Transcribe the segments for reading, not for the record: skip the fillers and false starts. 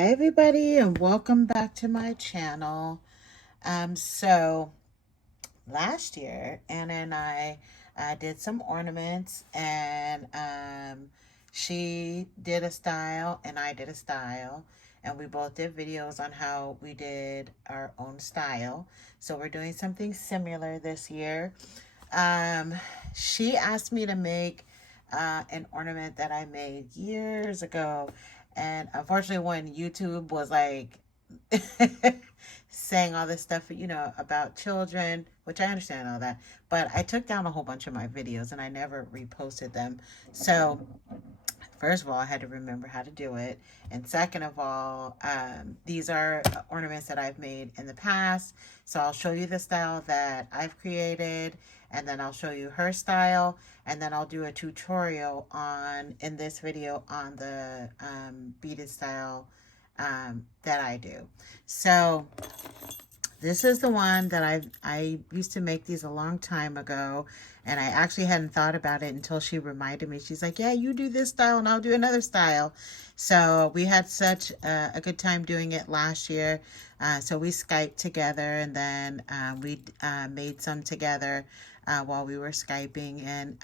Hi everybody and welcome back to my channel. So last year Anna and I did some ornaments and she did a style and I did a style and we both did videos on how we did our own style. So we're doing something similar this year. Um, she asked me to make an ornament that I made years ago. And unfortunately, when YouTube was like saying all this stuff, about children, which I understand all that, but I took down a whole bunch of my videos and I never reposted them. So first of all, I had to remember how to do it. And second of all, these are ornaments that I've made in the past. So I'll show you the style that I've created, and then I'll show you her style, and then I'll do a tutorial in this video on the beaded style that I do. So this is the one that I used to make these a long time ago, and I actually hadn't thought about it until she reminded me. She's like, yeah, you do this style and I'll do another style. So we had such a good time doing it last year. So we Skyped together, and then we made some together while we were Skyping. And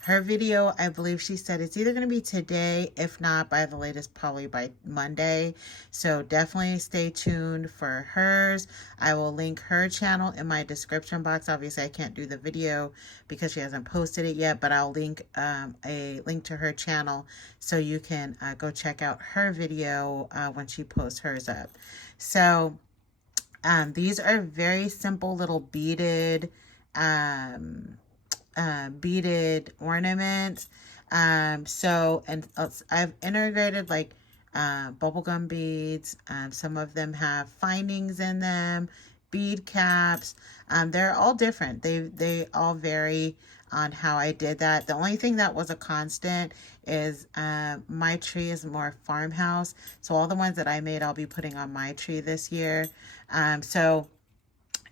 her video, I believe she said it's either going to be today, if not by the latest, probably by Monday. So definitely stay tuned for hers. I will link her channel in my description box. Obviously, I can't do the video because she hasn't posted it yet, but I'll link a link to her channel so you can go check out her video when she posts hers up. So these are very simple little beaded ornaments. And I've integrated like bubblegum beads. Some of them have findings in them, bead caps. They're all different. They all vary on how I did that. The only thing that was a constant is my tree is more farmhouse. So all the ones that I made, I'll be putting on my tree this year.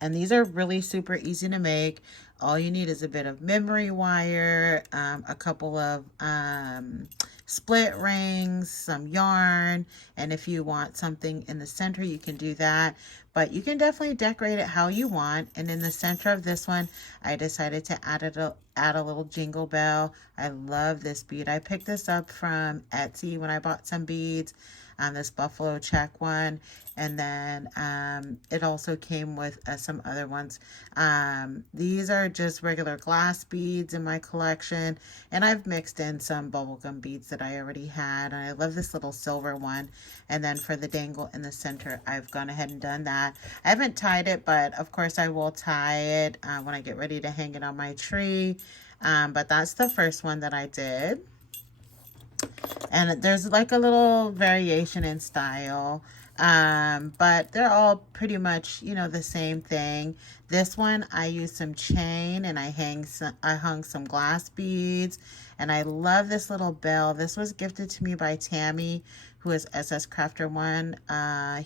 And these are really super easy to make. All you need is a bit of memory wire, a couple of split rings, some yarn, and if you want something in the center, you can do that. But you can definitely decorate it how you want. And in the center of this one, I decided to add a little jingle bell. I love this bead. I picked this up from Etsy when I bought some beads. This buffalo check one, and then it also came with some other ones. These are just regular glass beads in my collection, and I've mixed in some bubblegum beads that I already had, and I love this little silver one. And then for the dangle in the center, I've gone ahead and done that. I haven't tied it, but of course I will tie it when I get ready to hang it on my tree. But that's the first one that I did. And there's like a little variation in style, but they're all pretty much, the same thing. This one, I used some chain and I hung some glass beads, and I love this little bell. This was gifted to me by Tammy, who is SS Crafter One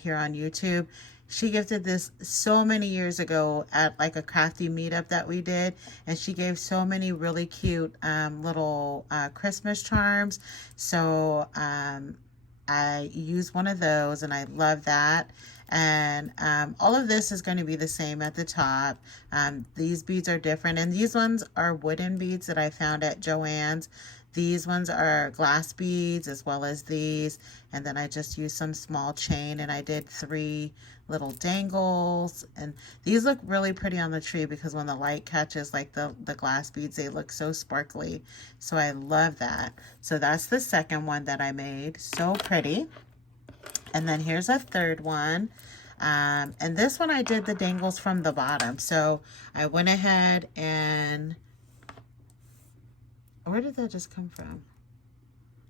here on YouTube. She gifted this so many years ago at like a crafty meetup that we did, and she gave so many really cute little Christmas charms. So I used one of those, and I love that. And all of this is going to be the same at the top. These beads are different, and these ones are wooden beads that I found at Joann's. These ones are glass beads as well as these. And then I just used some small chain, and I did 3 little dangles. And these look really pretty on the tree because when the light catches like the glass beads, they look so sparkly. So I love that. So that's the second one that I made. So pretty. And then here's a third one. And this one I did the dangles from the bottom. So I went ahead and... Where did that just come from?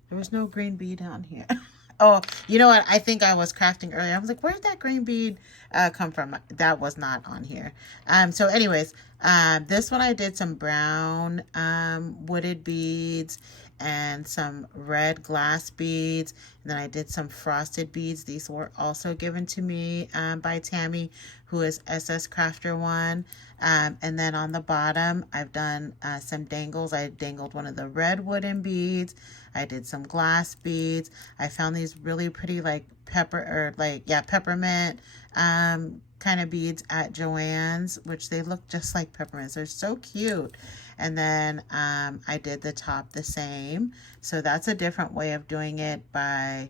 There was no green bead on here. Oh, you know what? I think I was crafting earlier. I was like, where did that green bead come from? That was not on here. So anyways, this one I did some brown wooded beads and some red glass beads. And then I did some frosted beads. These were also given to me by Tammy, who is SS Crafter One. And then on the bottom, I've done some dangles. I dangled one of the red wooden beads. I did some glass beads. I found these really pretty like peppermint kind of beads at Joann's, which they look just like peppermints. They're so cute. And then I did the top the same. So that's a different way of doing it, by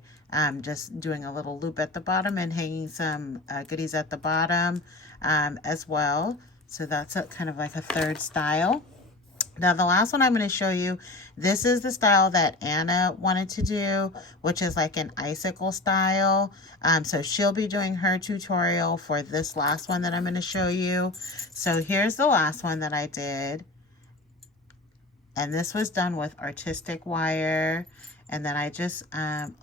just doing a little loop at the bottom and hanging some goodies at the bottom as well. So that's a kind of like a third style. Now, the last one I'm going to show you, this is the style that Anna wanted to do, which is like an icicle style. So she'll be doing her tutorial for this last one that I'm going to show you. So here's the last one that I did. And this was done with artistic wire. And then I just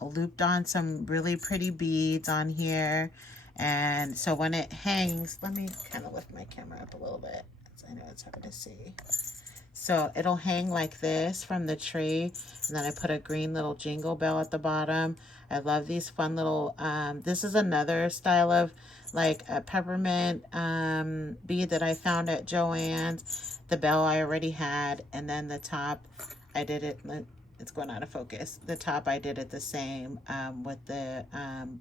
looped on some really pretty beads on here. And so when it hangs, let me kind of lift my camera up a little bit, because I know it's hard to see. So it'll hang like this from the tree. And then I put a green little jingle bell at the bottom. I love these fun little, this is another style of like a peppermint bead that I found at Joann's. The bell I already had. And then the top, I did it, it's going out of focus. The top I did it the same with the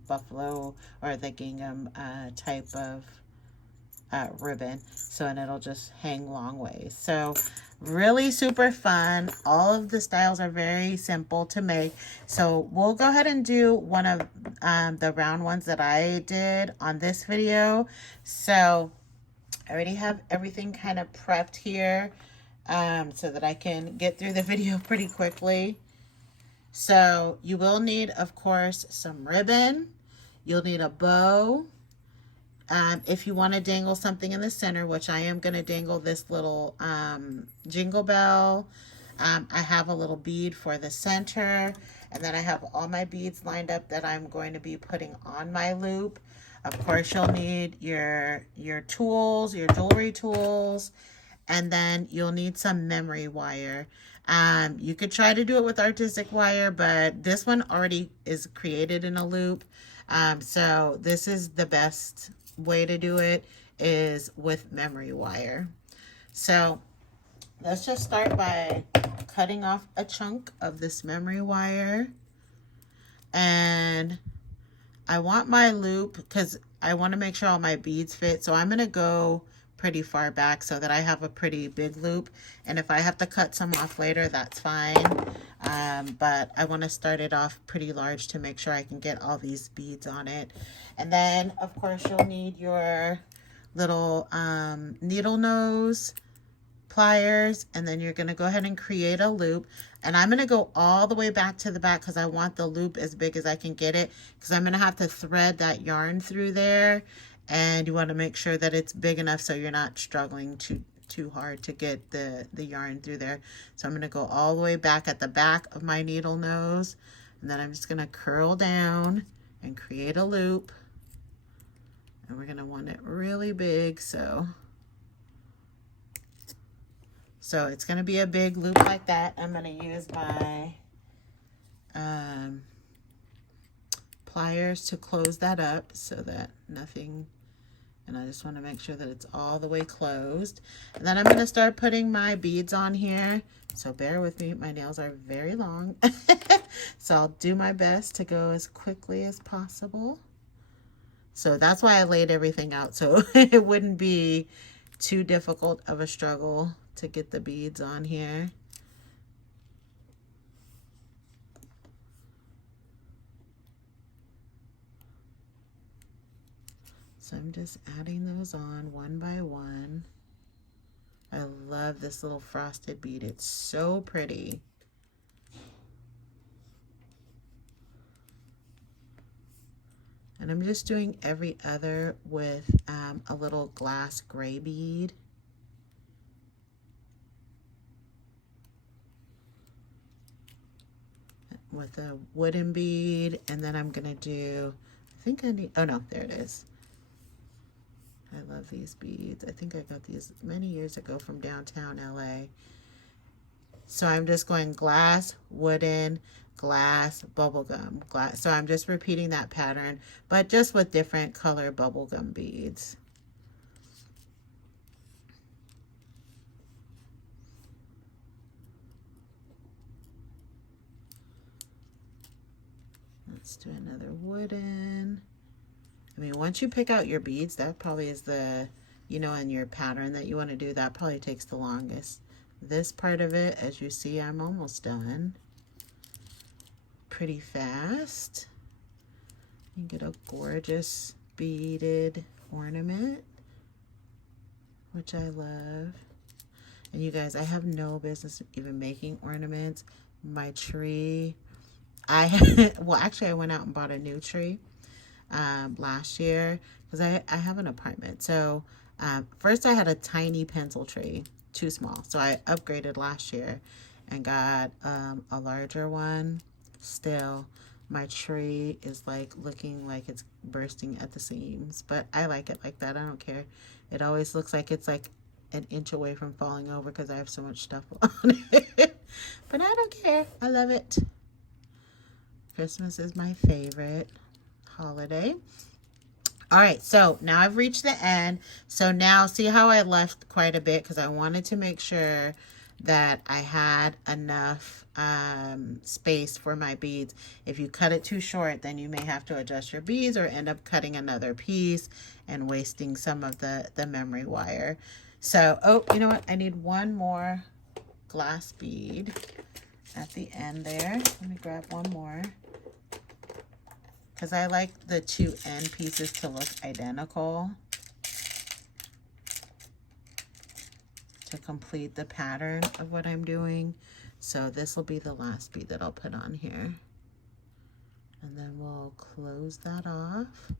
buffalo or the gingham type of ribbon. So, and it'll just hang long ways. So really super fun. All of the styles are very simple to make. So we'll go ahead and do one of the round ones that I did on this video. So I already have everything kind of prepped here so that I can get through the video pretty quickly. So you will need, of course, some ribbon. You'll need a bow. If you want to dangle something in the center, which I am going to dangle this little jingle bell. I have a little bead for the center, and then I have all my beads lined up that I'm going to be putting on my loop. Of course, you'll need your tools, your jewelry tools, and then you'll need some memory wire. You could try to do it with artistic wire, but this one already is created in a loop. So this is the best way to do it, is with memory wire. So let's just start by cutting off a chunk of this memory wire. And I want my loop, because I want to make sure all my beads fit. So I'm going to go pretty far back so that I have a pretty big loop. And if I have to cut some off later, that's fine. But I want to start it off pretty large to make sure I can get all these beads on it. And then, of course, you'll need your little needle nose pliers, and then you're going to go ahead and create a loop. And I'm going to go all the way back to the back because I want the loop as big as I can get it, because I'm going to have to thread that yarn through there, and you want to make sure that it's big enough so you're not struggling too hard to get the yarn through there. So I'm going to go all the way back at the back of my needle nose, and then I'm just going to curl down and create a loop. And we're going to want it really big, so it's going to be a big loop like that. I'm going to use my pliers to close that up so that nothing, and I just want to make sure that it's all the way closed. And then I'm going to start putting my beads on here. So bear with me, my nails are very long. So I'll do my best to go as quickly as possible. So that's why I laid everything out, so it wouldn't be too difficult of a struggle to get the beads on here. So I'm just adding those on one by one. I love this little frosted bead. It's so pretty. And I'm just doing every other with a little glass gray bead. With a wooden bead, and then I'm gonna do, I think I need, oh no, there it is. I love these beads. I think I got these many years ago from downtown LA. So I'm just going glass, wooden, glass, bubblegum, glass. So I'm just repeating that pattern, but just with different color bubblegum beads. Let's do another wooden. I mean, once you pick out your beads, that probably is the, you know, in your pattern that you want to do, that probably takes the longest. This part of it, as you see, I'm almost done. Pretty fast. You get a gorgeous beaded ornament, which I love. And you guys, I have no business even making ornaments. My tree, well, actually I went out and bought a new tree last year because I have an apartment. So first I had a tiny pencil tree, too small. So I upgraded last year and got a larger one. Still, my tree is like looking like it's bursting at the seams, but I like it like that. I don't care. It always looks like it's like an inch away from falling over because I have so much stuff on it. But I don't care. I love it. Christmas is my favorite holiday. All right, so now I've reached the end. So now see how I left quite a bit because I wanted to make sure that I had enough space for my beads. If you cut it too short, then you may have to adjust your beads or end up cutting another piece and wasting some of the memory wire. So, oh, you know what? I need one more glass bead at the end there. Let me grab one more, because I like the two end pieces to look identical to complete the pattern of what I'm doing. So this will be the last bead that I'll put on here. And then we'll close that off.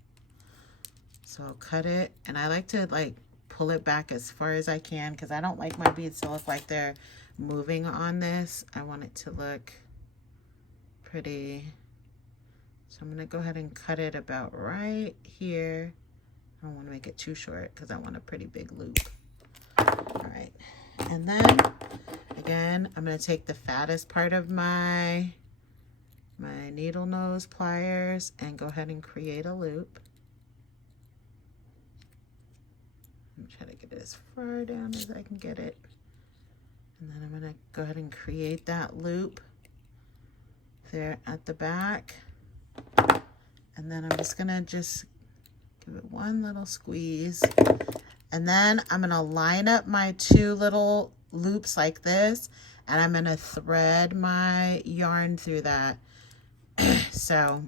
So I'll cut it, and I like to like pull it back as far as I can because I don't like my beads to look like they're moving on this. I want it to look pretty. So I'm going to go ahead and cut it about right here. I don't want to make it too short because I want a pretty big loop. All right. And then, again, I'm going to take the fattest part of my needle nose pliers and go ahead and create a loop. I'm trying to get it as far down as I can get it. And then I'm going to go ahead and create that loop there at the back. And then I'm just gonna give it one little squeeze. And then I'm gonna line up my two little loops like this, and I'm gonna thread my yarn through that. So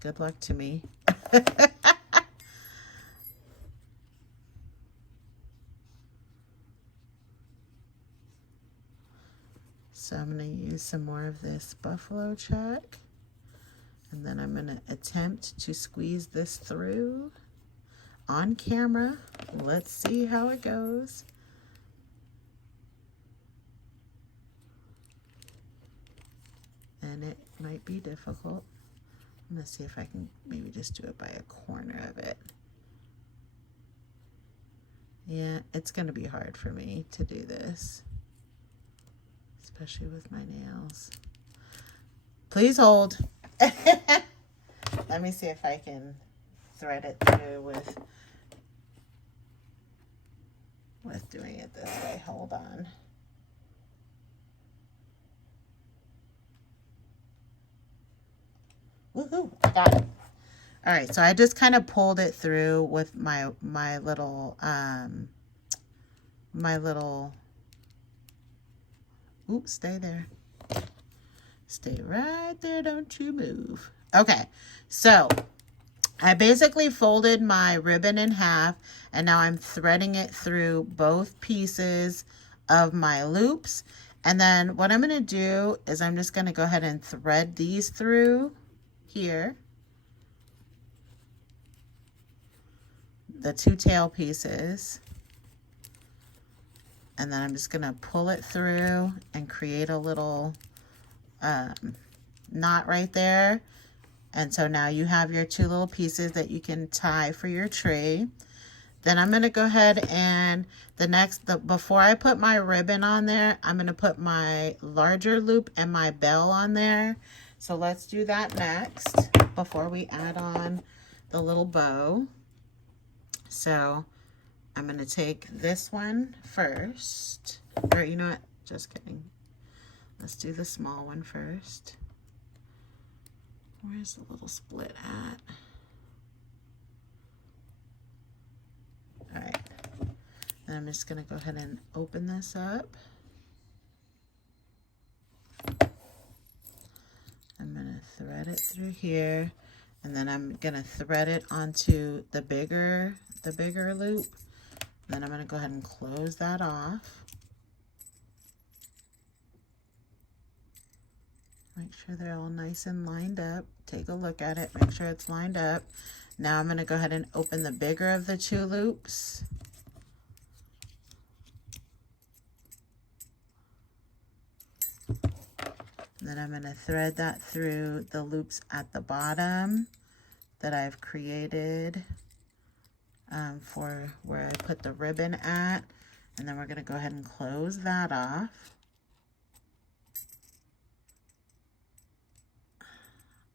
good luck to me. So I'm gonna use some more of this buffalo check. And then I'm going to attempt to squeeze this through on camera. Let's see how it goes. And it might be difficult. I'm going to see if I can maybe just do it by a corner of it. Yeah, it's going to be hard for me to do this, especially with my nails. Please hold. Let me see if I can thread it through with doing it this way. Hold on. Woohoo! I got it. All right, so I just kind of pulled it through with my little oops, stay there. Stay right there, don't you move. Okay, so I basically folded my ribbon in half, and now I'm threading it through both pieces of my loops. And then what I'm going to do is I'm just going to go ahead and thread these through here, the two tail pieces. And then I'm just going to pull it through and create a little knot right there. And so now you have your two little pieces that you can tie for your tree. Then I'm going to go ahead and before I put my ribbon on there, I'm going to put my larger loop and my bell on there. So let's do that next before we add on the little bow. So I'm going to take this one first, or you know what, just kidding. Let's do the small one first. Where's the little split at? All right, then I'm just gonna go ahead and open this up. I'm gonna thread it through here, and then I'm gonna thread it onto the bigger loop. Then I'm gonna go ahead and close that off. Make sure they're all nice and lined up. Take a look at it, make sure it's lined up. Now I'm gonna go ahead and open the bigger of the two loops. Then I'm going to thread that through the loops at the bottom that I've created for where I put the ribbon at. And then we're going to go ahead and close that off.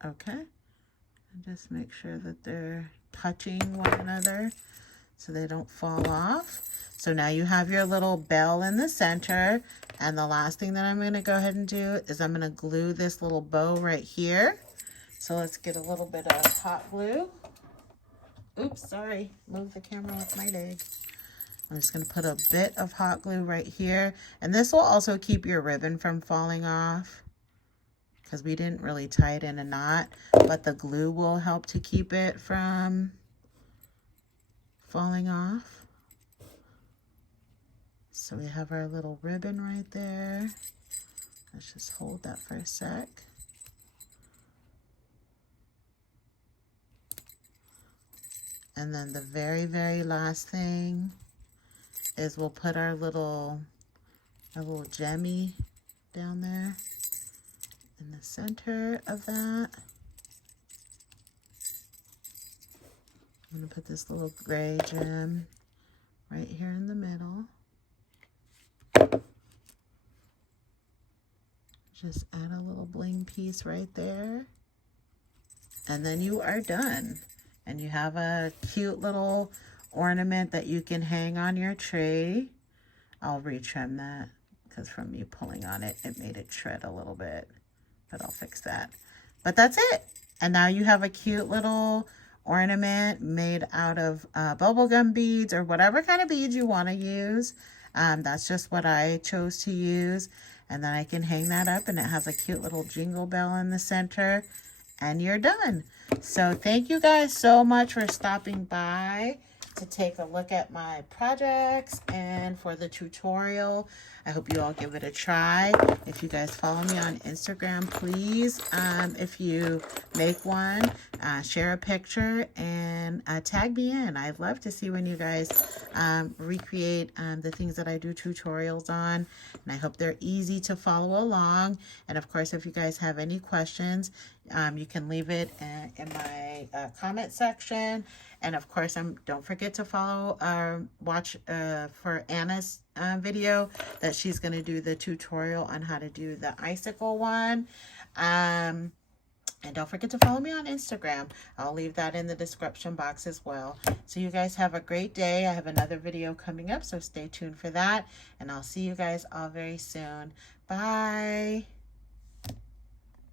Okay. And just make sure that they're touching one another so they don't fall off. So now you have your little bell in the center. And the last thing that I'm going to go ahead and do is I'm going to glue this little bow right here. So let's get a little bit of hot glue. Oops, sorry. Move the camera off my leg. I'm just going to put a bit of hot glue right here. And this will also keep your ribbon from falling off, because we didn't really tie it in a knot, but the glue will help to keep it from falling off. So we have our little ribbon right there. Let's just hold that for a sec. And then the very, very last thing is we'll put our little gemmy down there in the center of that. I'm going to put this little gray gem right here in the middle. Just add a little bling piece right there. And then you are done. And you have a cute little ornament that you can hang on your tree. I'll retrim that because from me pulling on it, it made it shred a little bit. But I'll fix that. But that's it. And now you have a cute little ornament made out of bubblegum beads or whatever kind of beads you want to use. That's just what I chose to use. And then I can hang that up and it has a cute little jingle bell in the center. And you're done. So thank you guys so much for stopping by to take a look at my projects and for the tutorial. I hope you all give it a try. If you guys follow me on Instagram, please, if you make one, share a picture and tag me in. I'd love to see when you guys recreate the things that I do tutorials on. And I hope they're easy to follow along. And of course, if you guys have any questions, you can leave it in my comment section. And of course, don't forget to follow watch for Anna's video that she's going to do the tutorial on how to do the icicle one. And don't forget to follow me on Instagram. I'll leave that in the description box as well. So you guys have a great day. I have another video coming up, so stay tuned for that. And I'll see you guys all very soon. Bye.